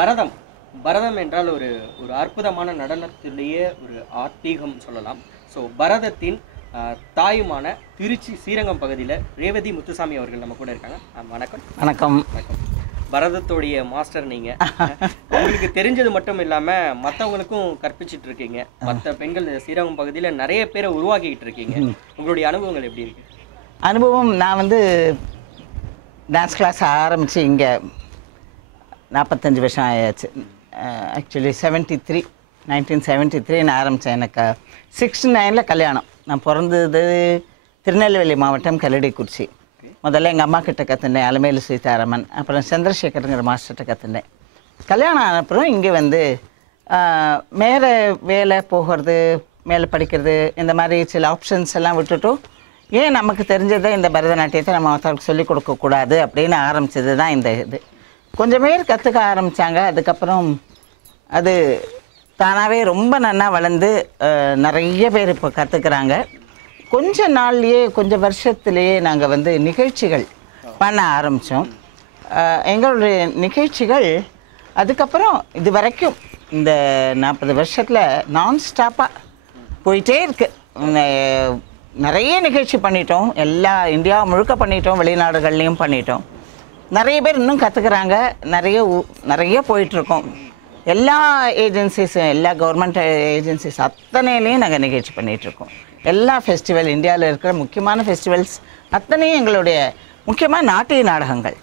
பரதம் பரதம் என்றால் ஒரு ஒரு அற்புதமான நடனத்திலேயே ஒரு ஆத்மீகம் சொல்லலாம். ஸோ பரதத்தின் தாயுமான திருச்சி ஸ்ரீரங்கம் பகுதியில் ரேவதி முத்துசாமி அவர்கள் நம்ம கூட இருக்காங்க. வணக்கம். வணக்கம். வணக்கம். பரதத்தோடைய மாஸ்டர் நீங்கள். உங்களுக்கு தெரிஞ்சது மட்டும் இல்லாமல் மற்றவங்களுக்கும் கற்பிச்சிட்டு இருக்கீங்க. மற்ற பெண்கள் ஸ்ரீரங்கம் பகுதியில் நிறைய பேரை உருவாக்கிட்டு இருக்கீங்க. உங்களுடைய அனுபவங்கள் எப்படி இருக்கு? அனுபவம், நான் டான்ஸ் கிளாஸ் ஆரம்பித்து இங்கே 45 வருஷம் ஆயாச்சு. ஆக்சுவலி 1973 நான் ஆரம்பித்தேன். எனக்கு 69 கல்யாணம். நான் பிறந்தது திருநெல்வேலி மாவட்டம் கல்லடிக்குறிச்சி. முதல்ல எங்கள் அம்மா கிட்ட கற்றுனேன், அலமேலு சீதாராமன். அப்புறம் சந்திரசேகருங்கிற மாஸ்டர்கிட்ட கற்றுனேன். கல்யாணம் ஆன அப்புறம் இங்கே மேலே வேலை போகிறது, மேலே படிக்கிறது, இந்த மாதிரி சில ஆப்ஷன்ஸ் எல்லாம் விட்டுட்டும் ஏன் நமக்கு தெரிஞ்சதை இந்த பரதநாட்டியத்தை நம்ம மற்றவங்களுக்கு சொல்லிக் கொடுக்கக்கூடாது அப்படின்னு ஆரம்பித்தது தான் இந்த இது. கொஞ்சம் பேர் கற்றுக்க ஆரம்பித்தாங்க. அதுக்கப்புறம் அது தானாகவே ரொம்ப நல்லா வளர்ந்து நிறைய பேர் இப்போ கற்றுக்குறாங்க. கொஞ்ச நாள்லேயே, கொஞ்சம் வருஷத்துலேயே நாங்கள் நிகழ்ச்சிகள் பண்ண ஆரம்பித்தோம். எங்களுடைய நிகழ்ச்சிகள் அதுக்கப்புறம் இது வரைக்கும் இந்த 40 வருஷத்தில் நான்ஸ்டாப்பாக போயிட்டே இருக்குது. நிறைய நிகழ்ச்சி பண்ணிட்டோம். எல்லா இந்தியா முழுக்க பண்ணிட்டோம், வெளிநாடுகள்லேயும் பண்ணிட்டோம். நிறைய பேர் இன்னும் கற்றுக்குறாங்க. நிறைய போயிட்டுருக்கோம். எல்லா ஏஜென்சிஸும், எல்லா கவர்மெண்ட் ஏஜென்சிஸ் அத்தனையிலையும் நாங்கள் நிகழ்ச்சி பண்ணிகிட்ருக்கோம். எல்லா ஃபெஸ்டிவல், இந்தியாவில் இருக்கிற முக்கியமான ஃபெஸ்டிவல்ஸ் அத்தனையும் எங்களுடைய முக்கியமாக நாட்டிய நாடகங்கள்.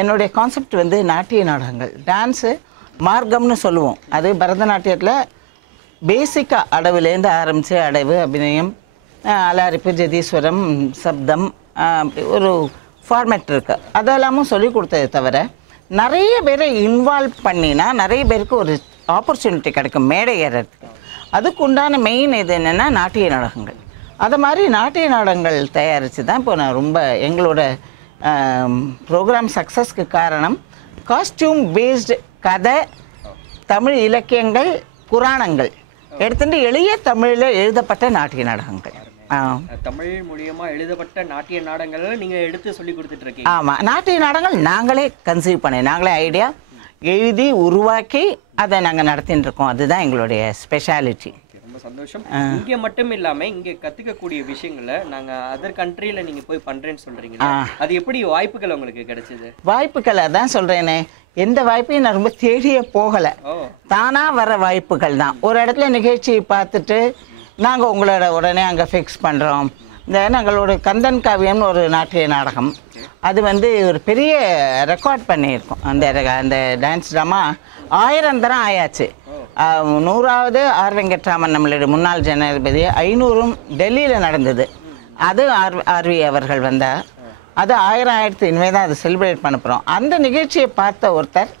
என்னுடைய கான்செப்ட் நாட்டிய நாடகங்கள். டான்ஸு மார்க்கம்னு சொல்லுவோம். அது பரதநாட்டியத்தில் பேசிக்காக அடவுலேருந்து ஆரம்பித்து அடைவு, அபிநயம், அலாரிப்பு, ஜதீஸ்வரம், சப்தம், ஒரு ஃபார்மேட் இருக்குது. அதெல்லாமும் சொல்லி கொடுத்தது தவிர நிறைய பேரை இன்வால்வ் பண்ணினா நிறைய பேருக்கு ஒரு ஆப்பர்ச்சுனிட்டி கிடைக்கும் மேடை ஏறதுக்கு. அதுக்கு உண்டான மெயின் இது என்னென்னா நாட்டிய நாடகங்கள். அது மாதிரி நாட்டிய நாடகங்கள் தயாரித்து தான் இப்போ நான் ரொம்ப எங்களோட ப்ரோக்ராம் சக்ஸஸ்க்கு காரணம் காஸ்டியூம் பேஸ்டு கதை, தமிழ் இலக்கியங்கள், புராணங்கள் எடுத்துட்டு எளிய தமிழில் எழுதப்பட்ட நாட்டிய நாடகங்கள். தமிழ் மூலியமா எழுதப்பட்ட நாட்டிய நாடகங்கள் நீங்க எடுத்து சொல்லி கொடுத்துட்டு இருக்கீங்க. ஆமாம், நாட்டிய நாடகங்கள் நாங்களே கன்சீவ் பண்ணி, நாங்களே ஐடியா எழுதி உருவாக்கி அதை நாங்கள் நடத்தின்னு இருக்கோம். அதுதான் எங்களுடைய ஸ்பெஷாலிட்டி. ரொம்ப சந்தோஷம். இங்கே மட்டும் இல்லாமல் இங்கே கற்றுக்கக்கூடிய விஷயங்களை நாங்கள் அதர் கண்ட்ரியில் நீங்கள் போய் பண்ணுறேன்னு சொல்கிறீங்க. அது எப்படி வாய்ப்புகள் உங்களுக்கு கிடைச்சிது? வாய்ப்புகள் அதான் சொல்கிறேனே, எந்த வாய்ப்பையும் நான் ரொம்ப தேடியே போகலை. தானாக வர வாய்ப்புகள் தான். ஒரு இடத்துல நிகழ்ச்சி பார்த்துட்டு நாங்கள் உங்களோட உடனே அங்கே ஃபிக்ஸ் பண்ணுறோம். நாங்களோட கந்தன் காவியம்னு ஒரு நாட்டிய நாடகம், அது ஒரு பெரிய ரெக்கார்ட் பண்ணியிருக்கோம். அந்த டான்ஸ் ட்ராமா 1000 தரம் ஆயாச்சு. 100வது ஆர் வெங்கட்ராமன் நம்மளுடைய முன்னாள் ஜனாதிபதி, 500ம் டெல்லியில் நடந்தது. அது ஆர்வி அவர்கள் வந்தார். அது 1000 இனிமேல் தான் அதை செலிப்ரேட் பண்ண போகிறோம். அந்த நிகழ்ச்சியை பார்த்த ஒருத்தர்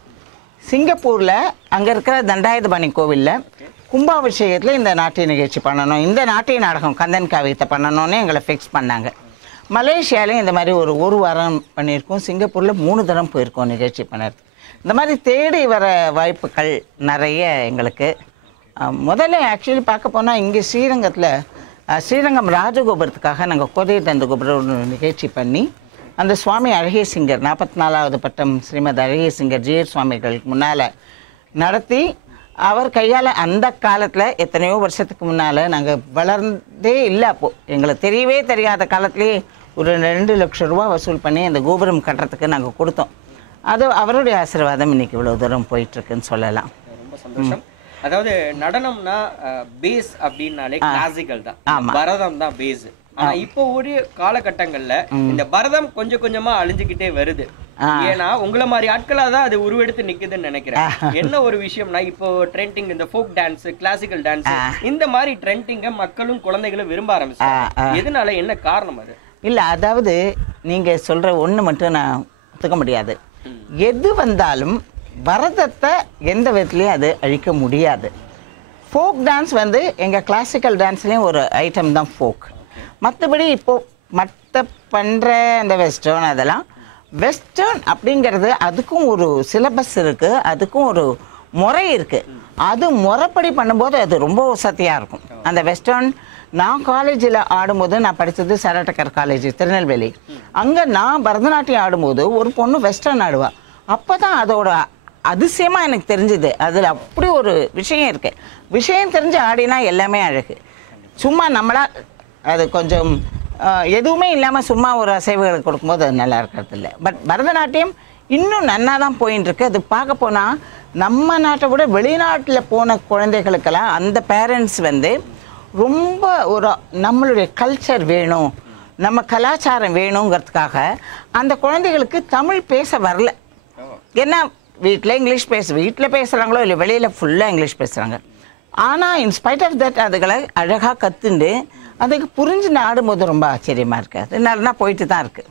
சிங்கப்பூரில் அங்கே இருக்கிற தண்டாயுதபாணி கோவிலில் கும்பாபிஷேகத்தில் இந்த நாட்டிய நிகழ்ச்சி பண்ணணும், இந்த நாட்டிய நாடகம் கந்தன் காவியத்தை பண்ணணும்னு எங்களை ஃபிக்ஸ் பண்ணாங்க. மலேசியாலையும் இந்த மாதிரி ஒரு வாரம் பண்ணியிருக்கோம். சிங்கப்பூரில் 3 தரம் போயிருக்கோம் நிகழ்ச்சி பண்ணுறது. இந்த மாதிரி தேடி வர வாய்ப்புகள் நிறைய எங்களுக்கு. முதல்ல ஆக்சுவலி பார்க்க போனால் இங்கே ஸ்ரீரங்கம் ராஜகோபுரத்துக்காக நாங்கள் கோதை தந்த கோபுரம் நிகழ்ச்சி பண்ணி அந்த சுவாமி அழகிய சிங்கர் 44வது பட்டம் ஸ்ரீமத் அழகிய சிங்கர் ஜிஆர் சுவாமிகளுக்கு முன்னால் நடத்தி, அவர் கையால் அந்த காலத்தில் எத்தனையோ வருஷத்துக்கு முன்னால் நாங்கள் வளர்ந்தே இல்லை, அப்போது எங்களுக்கு தெரியவே தெரியாத காலத்துலேயே ஒரு 2 லட்சம் ரூபா வசூல் பண்ணி அந்த கோபுரம் கட்டுறதுக்கு நாங்கள் கொடுத்தோம். அது அவருடைய ஆசீர்வாதம் இன்னைக்கு இவ்வளோ தூரம் போயிட்டுருக்குன்னு சொல்லலாம். ரொம்ப சந்தோஷம். அதாவது நடனம்னா பேஸ் அப்படின்னாலே கிளாசிக்கல் தான், பரதம் தான் பேஸ். ஆனா இப்போ ஒரு காலகட்டங்கள்ல இந்த பரதம் கொஞ்சம் கொஞ்சமா அழிஞ்சுக்கிட்டே வருது. ஏன்னா உங்களை மாதிரி ஆட்களா தான் அது உருவெடுத்து நிக்குதுன்னு நினைக்கிறேன். என்ன ஒரு விஷயம்னா இப்போ ட்ரெண்டிங் இந்த ஃபோக் டான்ஸ், கிளாசிக்கல் டான்ஸ், இந்த மாதிரி ட்ரெண்டிங்க மக்களும் குழந்தைகளும் விரும்ப ஆரம்பிச்சாங்க. எதனால, என்ன காரணம் அது? இல்ல, அதாவது நீங்க சொல்ற ஒண்ணு மட்டும் நான் ஒத்துக்க முடியாது. எது வந்தாலும் பரதத்தை எந்த விதத்துலயும் அது அழிக்க முடியாது. ஃபோக் டான்ஸ் எங்கள் கிளாசிக்கல் டான்ஸ்லேயும் ஒரு ஐட்டம் தான் ஃபோக். மற்றபடி இப்போது மற்ற பண்ணுற அந்த வெஸ்டர்ன், அதெல்லாம் வெஸ்டர்ன் அப்படிங்கிறது அதுக்கும் ஒரு சிலபஸ் இருக்குது, அதுக்கும் ஒரு முறை இருக்குது. அது முறைப்படி பண்ணும்போது அது ரொம்ப வசதியாக இருக்கும். அந்த வெஸ்டர்ன் நான் காலேஜில் ஆடும்போது, நான் படித்தது சரட்டக்கர் காலேஜ் திருநெல்வேலி, அங்கே நான் பரதநாட்டியம் ஆடும்போது ஒரு பொண்ணு வெஸ்டர்ன் ஆடுவாள். அப்போ தான் அதோட அதிசயமாக எனக்கு தெரிஞ்சுது. அதில் அப்படி ஒரு விஷயம் இருக்குது. விஷயம் தெரிஞ்சு ஆடினா எல்லாமே அழகு. சும்மா நம்மளா அது கொஞ்சம் எதுவுமே இல்லாமல் சும்மா ஒரு அசைவுகளை கொடுக்கும்போது அது நல்லா இருக்கிறது இல்லை. பட் பரதநாட்டியம் இன்னும் நன்னா தான் போயின்னு இருக்கு. அது பார்க்க போனால் நம்ம நாட்டை விட வெளிநாட்டில் போன குழந்தைகளுக்கெல்லாம் அந்த பேரண்ட்ஸ் வந்து ரொம்ப ஒரு நம்மளுடைய கல்ச்சர் வேணும், நம்ம கலாச்சாரம் வேணுங்கிறதுக்காக அந்த குழந்தைகளுக்கு தமிழ் பேச வரல. ஏன்னா வீட்டில் இங்கிலீஷ் வீட்டில் பேசுகிறாங்களோ இல்லை வெளியில் ஃபுல்லாக இங்கிலீஷ் பேசுகிறாங்க. ஆனால் இன்ஸ்பைட் ஆஃப் தட் அதுகளை அழகாக கற்றுண்டு அதுக்கு புரிஞ்சு ஆடும்போது ரொம்ப ஆச்சரியமாக இருக்குது. அது நல்லா போயிட்டு தான் இருக்குது.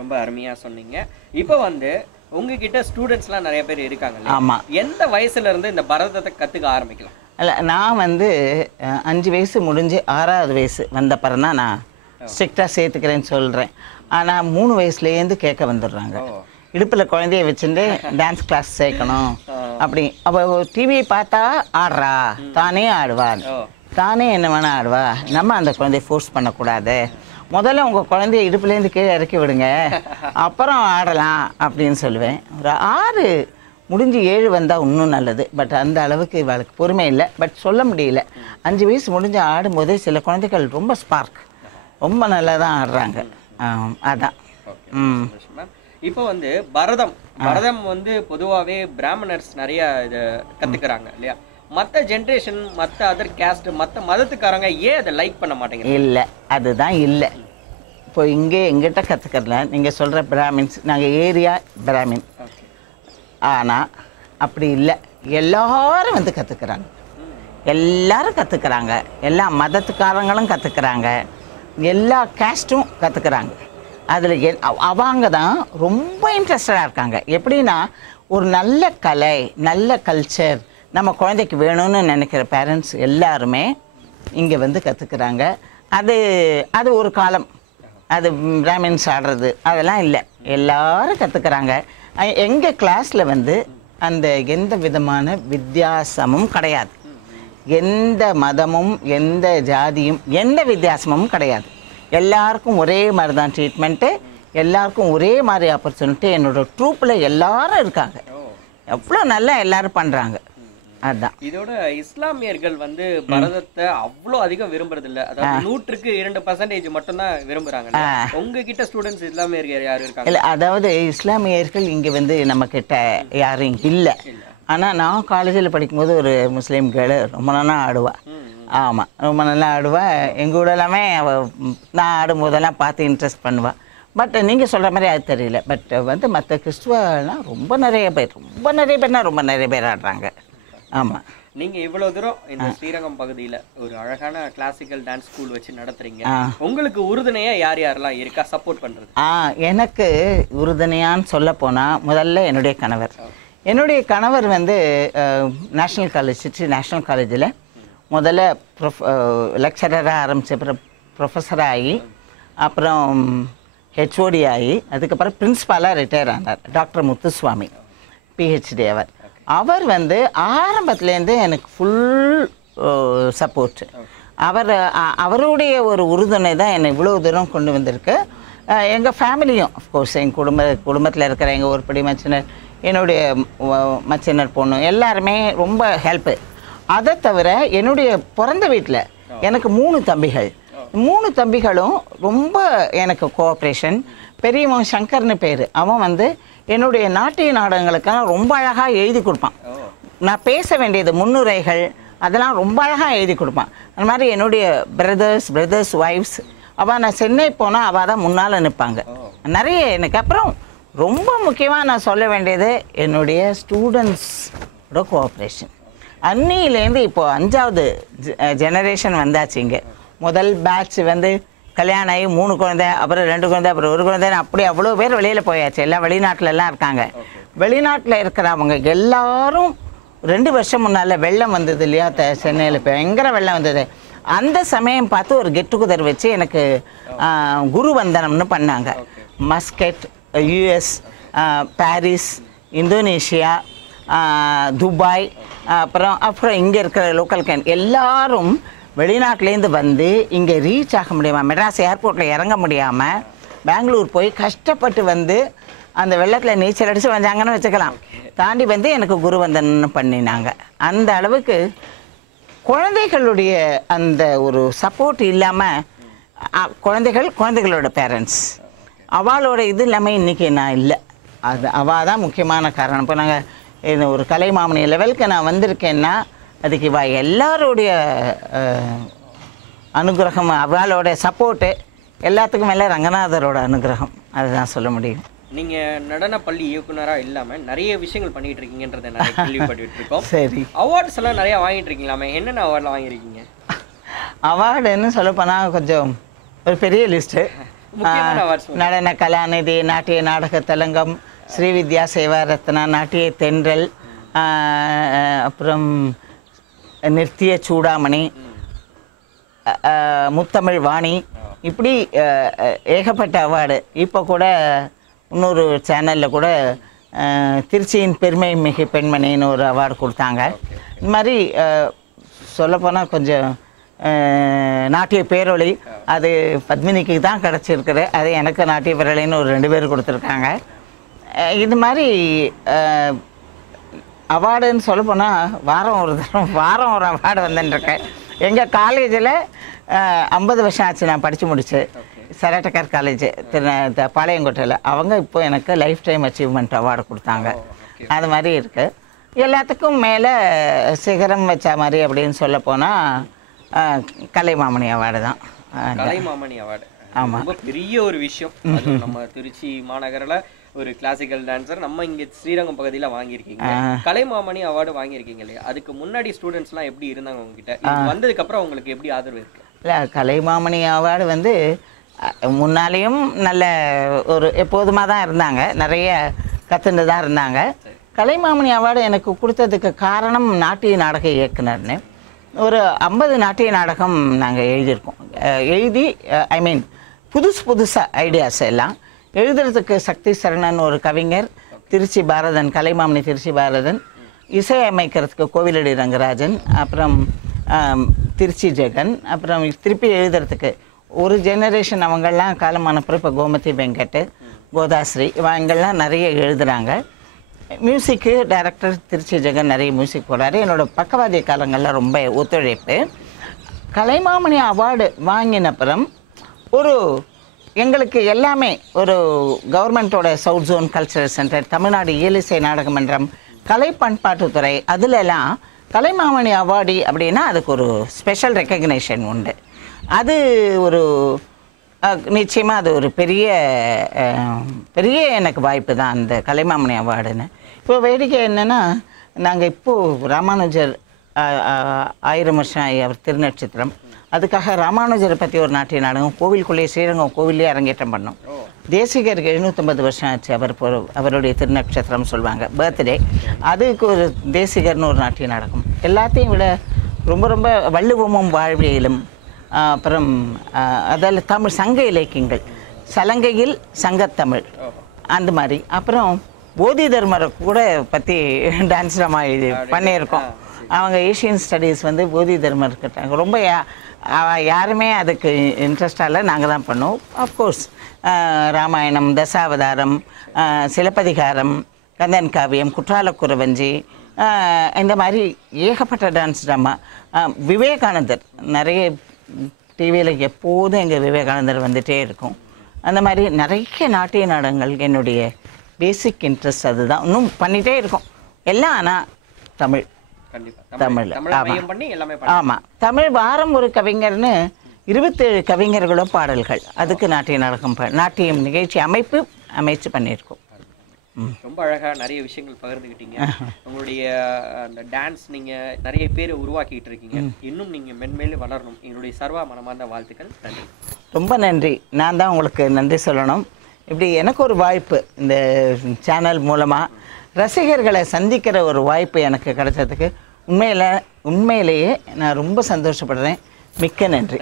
ரொம்ப அருமையாக சொன்னீங்க. இப்போ வந்து உங்ககிட்ட ஸ்டூடெண்ட்ஸ்லாம் நிறைய பேர் இருக்காங்க. ஆமாம். எந்த வயசுலேருந்து இந்த பரதத்தை கற்றுக்க ஆரம்பிக்கலாம்? இல்லை, நான் வந்து 5 வயசு முடிஞ்சு 6வது வயசு வந்தப்பறம் தான் நான் ஸ்ட்ரிக்டாக சேர்த்துக்கிறேன்னு சொல்கிறேன். ஆனால் 3 வயசுலேருந்து கேட்க வந்துடுறாங்க. இடுப்பில் குழந்தைய வச்சுட்டு டான்ஸ் கிளாஸ் சேர்க்கணும் அப்படி. அவள் டிவியை பார்த்தா ஆடுறா, தானே ஆடுவாள், தானே என்ன வேணால் ஆடுவா, நம்ம அந்த குழந்தைய ஃபோர்ஸ் பண்ணக்கூடாது, முதல்ல உங்கள் குழந்தைய இடுப்புலேருந்து கீழே இறக்கி விடுங்க, அப்புறம் ஆடலாம் அப்படின்னு சொல்லுவேன். ஒரு 6 முடிஞ்சு 7 வந்தால் இன்னும் நல்லது. பட் அந்த அளவுக்கு இவளுக்கு பொறுமை இல்லை. பட் சொல்ல முடியல. 5 வயசு முடிஞ்சு ஆடும்போதே சில குழந்தைகள் ரொம்ப ஸ்பார்க், ரொம்ப நல்லா தான் ஆடுறாங்க. அதான். இப்போ வந்து பரதம் வந்து பொதுவாகவே பிராமணர்ஸ் நிறைய இதை கற்றுக்கிறாங்க இல்லையா? மற்ற ஜென்ரேஷன், மற்ற அதர் கேஸ்ட், மற்ற மதத்துக்காரங்க ஏன் அதை லைக் பண்ண மாட்டேங்கிறாங்க? இல்லை, அதுதான் இல்லை. இப்போ இங்கே எங்கிட்ட கற்றுக்கறல. நீங்கள் சொல்கிற பிராமின்ஸ், நாங்கள் ஏரியா பிராமின். ஆனால் அப்படி இல்லை. எல்லாரும் வந்து கற்றுக்குறாங்க, எல்லாரும் கற்றுக்குறாங்க, எல்லா மதத்துக்காரங்களும் கற்றுக்குறாங்க, எல்லா கேஸ்ட்டும் கற்றுக்குறாங்க. அதில் அவங்க தான் ரொம்ப இன்ட்ரெஸ்டடாக இருக்காங்க. எப்படின்னா ஒரு நல்ல கலை, நல்ல கல்ச்சர் நம்ம குழந்தைக்கு வேணும்னு நினைக்கிற பேரண்ட்ஸ் எல்லாருமே இங்கே வந்து கற்றுக்குறாங்க. அது ஒரு காலம். அது பிராமின்ஸ் ஆடுறது அதெல்லாம் இல்லை, எல்லாரும் கற்றுக்குறாங்க. எங்கள் கிளாஸில் வந்து அந்த எந்த விதமான வித்தியாசமும் கிடையாது. எந்த மதமும் எந்த ஜாதியும் எந்த வித்தியாசமும் கிடையாது. எல்லாருக்கும் ஒரே மாதிரி தான் ட்ரீட்மெண்ட்டு, எல்லாருக்கும் ஒரே மாதிரி ஆப்பர்ச்சுனிட்டி. என்னோட ட்ரூப்பில் எல்லாரும் இருக்காங்க, எவ்வளோ நல்லா எல்லாரும் பண்ணுறாங்க. அதுதான். இதோட இஸ்லாமியர்கள் வந்து பரதத்தை அவ்வளோ அதிகம் விரும்புறது இல்லை. அதாவது 100க்கு 2% மட்டும்தான் விரும்புறாங்க. உங்ககிட்ட ஸ்டூடெண்ட்ஸ் இஸ்லாமியர்கள் யாரும் இருக்காங்க? இல்லை, அதாவது இஸ்லாமியர்கள் இங்கே வந்து நம்மக்கிட்ட யாரும் இல்லை. ஆனால் நான் காலேஜில் படிக்கும்போது ஒரு முஸ்லீம் கேர்ள் ரொம்ப நல்லா ஆடுவா. ஆமாம், ரொம்ப நல்லா ஆடுவாள். எங்கள் கூட எல்லாமே நான் ஆடும்போதெல்லாம் பார்த்து இன்ட்ரெஸ்ட் பண்ணுவாள். பட் நீங்கள் சொல்கிற மாதிரி அது தெரியல. பட் வந்து மற்ற கிறிஸ்துவெலாம் ரொம்ப நிறைய பேர் ஆடுறாங்க. ஆமாம். நீங்கள் இவ்வளோ தூரம் இந்த ஸ்ரீரங்கம் பகுதியில் ஒரு அழகான கிளாசிக்கல் டான்ஸ் ஸ்கூல் வச்சு நடத்துகிறீங்க. உங்களுக்கு உறுதுணையாக யார் யாரெல்லாம் இருக்கா சப்போர்ட் பண்ணுறது? எனக்கு உறுதுணையான்னு சொல்ல போனால் முதல்ல என்னுடைய கணவர் வந்து நேஷ்னல் காலேஜ், சிட்டி நேஷ்னல் காலேஜில் முதல்ல லெக்சரராக ஆரம்பித்த அப்புறம் ப்ரொஃபஸராக ஆகி அப்புறம் ஹெச்ஓடி ஆகி அதுக்கப்புறம் பிரின்ஸிபாலாக ரிட்டையர் ஆனார். Doctor Muthuswamy PhD. அவர் வந்து ஆரம்பத்துலேருந்து எனக்கு ஃபுல் சப்போர்ட். அவருடைய ஒரு உறுதுணை தான் என்னை இவ்வளோ தூரம் கொண்டு வந்திருக்கு. எங்கள் ஃபேமிலியும் அஃப்கோர்ஸ் எங்கள் குடும்பத்தில் இருக்கிற எங்கள் ஒருபடி மச்சினர், என்னுடைய மச்சினர் பொண்ணு எல்லாருமே ரொம்ப ஹெல்ப்பு. அதை தவிர என்னுடைய பிறந்த வீட்டில் எனக்கு 3 தம்பிகள். 3 தம்பிகளும் ரொம்ப எனக்கு கோஆப்ரேஷன். பெரியவன் சங்கர்னு பேர். அவன் வந்து என்னுடைய நாட்டிய நாடகங்களுக்காக ரொம்ப அழகாக எழுதி கொடுப்பான். நான் பேச வேண்டியது முன்னுரைகள் அதெல்லாம் ரொம்ப அழகாக எழுதி கொடுப்பான். அந்த மாதிரி என்னுடைய பிரதர்ஸ் ஒய்ஃப்ஸ் அவள் நான் சென்னை போனால் அவள் தான் முன்னால் நிற்பாங்க நிறைய எனக்கு. அப்புறம் ரொம்ப முக்கியமாக நான் சொல்ல வேண்டியது என்னுடைய ஸ்டூடெண்ட்ஸோட கோஆப்ரேஷன். அன்னியிலேருந்து இப்போது 5வது ஜெனரேஷன் வந்தாச்சு. இங்கே முதல் பேட்ச் வந்து கல்யாணம் ஆகி 3 குழந்தை, அப்புறம் 2 குழந்தை, அப்புறம் 1 குழந்தை, அப்படி அவ்வளோ பேர் வெளியில் போயாச்சு. எல்லாம் வெளிநாட்டிலலாம் இருக்காங்க. வெளிநாட்டில் இருக்கிறவங்க எல்லாரும் 2 வருஷம் முன்னால் வெள்ளம் வந்தது இல்லையா சென்னையில், பயங்கர வெள்ளம் வந்தது. அந்த சமயம் பார்த்து ஒரு கெட் டுகெதர் வச்சு எனக்கு குரு வந்தனம்னு பண்ணாங்க. Muscat, US, Paris, Indonesia, Dubai, அப்புறம் இங்கே இருக்கிற லோக்கல் எல்லாரும் வெளிநாட்டிலேருந்து வந்து இங்கே ரீச் ஆக முடியாமல், மெட்ராஸ் ஏர்போர்ட்டில் இறங்க முடியாமல் பெங்களூர் போய் கஷ்டப்பட்டு வந்து அந்த வெள்ளத்தில் நீச்சல் அடித்து வந்தாங்கன்னு வச்சுக்கலாம். தாண்டி வந்து எனக்கு குருவந்தன் பண்ணினாங்க. அந்த அளவுக்கு குழந்தைகளுடைய அந்த ஒரு சப்போர்ட் இல்லாமல் குழந்தைகளோட பேரண்ட்ஸ் அவளோட இது இல்லாமல் இன்றைக்கி நான் இல்லை. அது அவள் தான் முக்கியமான காரணம். இப்போ நாங்கள் இது ஒரு கலைமாமணி லெவலுக்கு நான் வந்திருக்கேன்னா அதுக்கு எல்லாருடைய அனுகிரகம், அவளோட சப்போர்ட்டு, எல்லாத்துக்கும் மேலே ரங்கநாதரோட அனுகிரகம், அதுதான் சொல்ல முடியும். நீங்கள் நடன பள்ளி இயக்குனராக இல்லாமல் நிறைய விஷயங்கள் பண்ணிகிட்டு இருக்கீங்கன்றதை நிறைய கேள்விப்பட்டு இருக்கோம். சரி, அவார்ட்ஸ் எல்லாம் நிறையா வாங்கிட்டு இருக்கீங்களாமே, என்னென்ன அவார்ட்லாம் வாங்கியிருக்கீங்க? அவார்டுன்னு சொல்லப்போனால் கொஞ்சம் ஒரு பெரிய லிஸ்ட்டு. நடன கலாநிதி, நாட்டிய நாடக தெலுங்கம், ஸ்ரீவித்யா சேவா ரத்னா, நாட்டிய தென்றல், அப்புறம் நிறுத்திய சூடாமணி, முத்தமிழ் வாணி, இப்படி ஏகப்பட்ட அவார்டு. இப்போ கூட இன்னொரு சேனலில் கூட திருச்சியின் பெருமை மிகு பெண்மணின்னு ஒரு அவார்டு கொடுத்தாங்க. இந்த மாதிரி சொல்லப்போனால் கொஞ்சம் நாட்டிய பேரொளி அது பத்மினிக்கு தான் கிடச்சிருக்குது. அது எனக்கு நாட்டிய பேரொளின்னு ஒரு 2 பேர் கொடுத்துருக்காங்க. இது மாதிரி அவார்டுன்னு சொல்லப்போனால் வாரம் ஒரு அவார்டு வந்துட்டுருக்கேன். எங்கள் காலேஜில் 50 வருஷம் ஆச்சு நான் படித்து முடிச்சு. சரட்டக்கர் காலேஜ் பாளையங்கோட்டையில். அவங்க இப்போ எனக்கு லைஃப் டைம் அச்சீவ்மெண்ட் அவார்டு கொடுத்தாங்க. அது மாதிரி இருக்குது. எல்லாத்துக்கும் மேலே சிகரம் வச்ச மாதிரி அப்படின்னு சொல்ல போனால் கலைமாமணி அவார்டு தான். கலைமாமணி அவார்டு ஆமாம், ரொம்ப பெரிய ஒரு விஷயம். நம்ம திருச்சி மாநகரில் ஒரு கிளாசிக்கல் டான்சர் நம்ம இங்கே ஸ்ரீரங்கம் பகுதியில் வாங்கியிருக்கீங்க. கலைமாமணி அவார்டு வாங்கியிருக்கீங்க இல்லையா? அதுக்கு முன்னாடி ஸ்டூடெண்ட்ஸ்லாம் எப்படி இருந்தாங்க உங்ககிட்ட? வந்ததுக்கப்புறம் உங்களுக்கு எப்படி ஆதரவு இருக்குது? இல்லை, கலைமாமணி அவார்டு வந்து முன்னாலேயும் நல்ல ஒரு எப்போதுமாக தான் இருந்தாங்க, நிறைய கற்றுண்டு தான் இருந்தாங்க. கலைமாமணி அவார்டு எனக்கு கொடுத்ததுக்கு காரணம் நாட்டிய நாடக இயக்குனர்னு ஒரு 50 நாட்டிய நாடகம் நாங்கள் எழுதியிருக்கோம். எழுதி புதுசாக ஐடியாஸ் எல்லாம் எழுதுறதுக்கு சக்தி சரணன் ஒரு கவிஞர், திருச்சி பாரதன், கலைமாமணி திருச்சி பாரதன், இசையமைக்கிறதுக்கு கோவிலடி ரங்கராஜன், அப்புறம் திருச்சி ஜெகன், அப்புறம் திருப்பி எழுதுறதுக்கு ஒரு ஜெனரேஷன் அவங்கெல்லாம் காலமானப்புறம் இப்போ கோமதி வெங்கட், கோதாஸ்ரீ இவங்கெல்லாம் நிறைய எழுதுகிறாங்க. மியூசிக்கு டைரக்டர் திருச்சி ஜெகன் நிறைய மியூசிக் போடுறாரு. என்னோடய பக்கவாதிய காலங்களில் ரொம்ப ஒத்துழைப்பு. கலைமாமணி அவார்டு வாங்கினப்புறம் ஒரு எங்களுக்கு எல்லாமே ஒரு கவர்மெண்ட்டோட south zone cultural centre, Tamil Nadu இயலிசை நாடக மன்றம், கலை பண்பாட்டுத்துறை, அதிலெல்லாம் கலைமாமணி அவார்டு அப்படின்னா அதுக்கு ஒரு ஸ்பெஷல் ரெக்கக்னேஷன் உண்டு. அது ஒரு நிச்சயமாக அது ஒரு பெரிய எனக்கு வாய்ப்பு தான் அந்த கலைமாமணி அவார்டுன்னு. இப்போ வேடிக்கை என்னென்னா, நாங்கள் இப்போது ராமானுஜர் 1000 வருஷம் அவர் திருநட்சத்திரம், அதுக்காக ராமானுஜரை பற்றி ஒரு நாட்டிய நாடகம் கோவிலுக்குள்ளேயே ஸ்ரீரங்கம் கோவிலே அரங்கேற்றம் பண்ணோம். தேசிகருக்கு 750 வருஷம் ஆச்சு. அவருடைய திருநட்சத்திரம் சொல்லுவாங்க, பர்த்டே. அதுக்கு ஒரு தேசிகர்னு ஒரு நாட்டிய நாடகம். எல்லாத்தையும் விட ரொம்ப வள்ளுவமும் வாழ்வியலும், அப்புறம் அதில் தமிழ் சங்க இலக்கியங்கள், சலங்கையில் சங்கத்தமிழ், அந்த மாதிரி. அப்புறம் போதி தர்மரை கூட பற்றி டான்ஸ் ட்ராமா இது பண்ணியிருக்கோம். அவங்க ஏஷியன் ஸ்டடீஸ் வந்து போதி தர்மர் இருக்கிட்டாங்க. ரொம்ப யாருமே அதுக்கு இன்ட்ரெஸ்டாக இல்லை, நாங்கள் தான் பண்ணோம். அஃப்கோர்ஸ் ராமாயணம், தசாவதாரம், சிலப்பதிகாரம், கந்தன் காவியம், குற்றாலக்குறவஞ்சி, இந்த மாதிரி ஏகப்பட்ட டான்ஸ் ட்ராமா. விவேகானந்தர் நிறைய டிவியில் எப்போதும் எங்கள் விவேகானந்தர் வந்துகிட்டே இருக்கும். அந்த மாதிரி நிறைய நாட்டிய நாடகங்கள் என்னுடைய பேசிக் இன்ட்ரெஸ்ட். அதுதான் இன்னும் பண்ணிகிட்டே இருக்கும் எல்லாம். ஆனால் தமிழ் ஆமாம், தமிழ் வாரம் ஒரு கவிஞர்னு 27 கவிஞர்களும் பாடல்கள், அதுக்கு நாட்டிய நாடகம் நாட்டியம் நிகழ்ச்சி அமைச்சு பண்ணியிருக்கோம். ரொம்ப அழகாக நிறைய விஷயங்கள் பகிர்ந்துக்கிட்டீங்க. உங்களுடைய அந்த டான்ஸ் நீங்கள் நிறைய பேரை உருவாக்கிட்டு இருக்கீங்க. இன்னும் நீங்கள் மென்மேலும் வளரணும். என்னுடைய சர்வ மனமார்ந்த வாழ்த்துக்கள். நன்றி. ரொம்ப நன்றி. நான் தான் உங்களுக்கு நன்றி சொல்லணும். இப்படி எனக்கு ஒரு வாய்ப்பு இந்த சேனல் மூலமாக ரசிகர்களை சந்திக்கிற ஒரு வாய்ப்பு எனக்கு கிடைச்சதுக்கு உண்மையிலேயே நான் ரொம்ப சந்தோஷப்படுறேன். மிக்க நன்றி.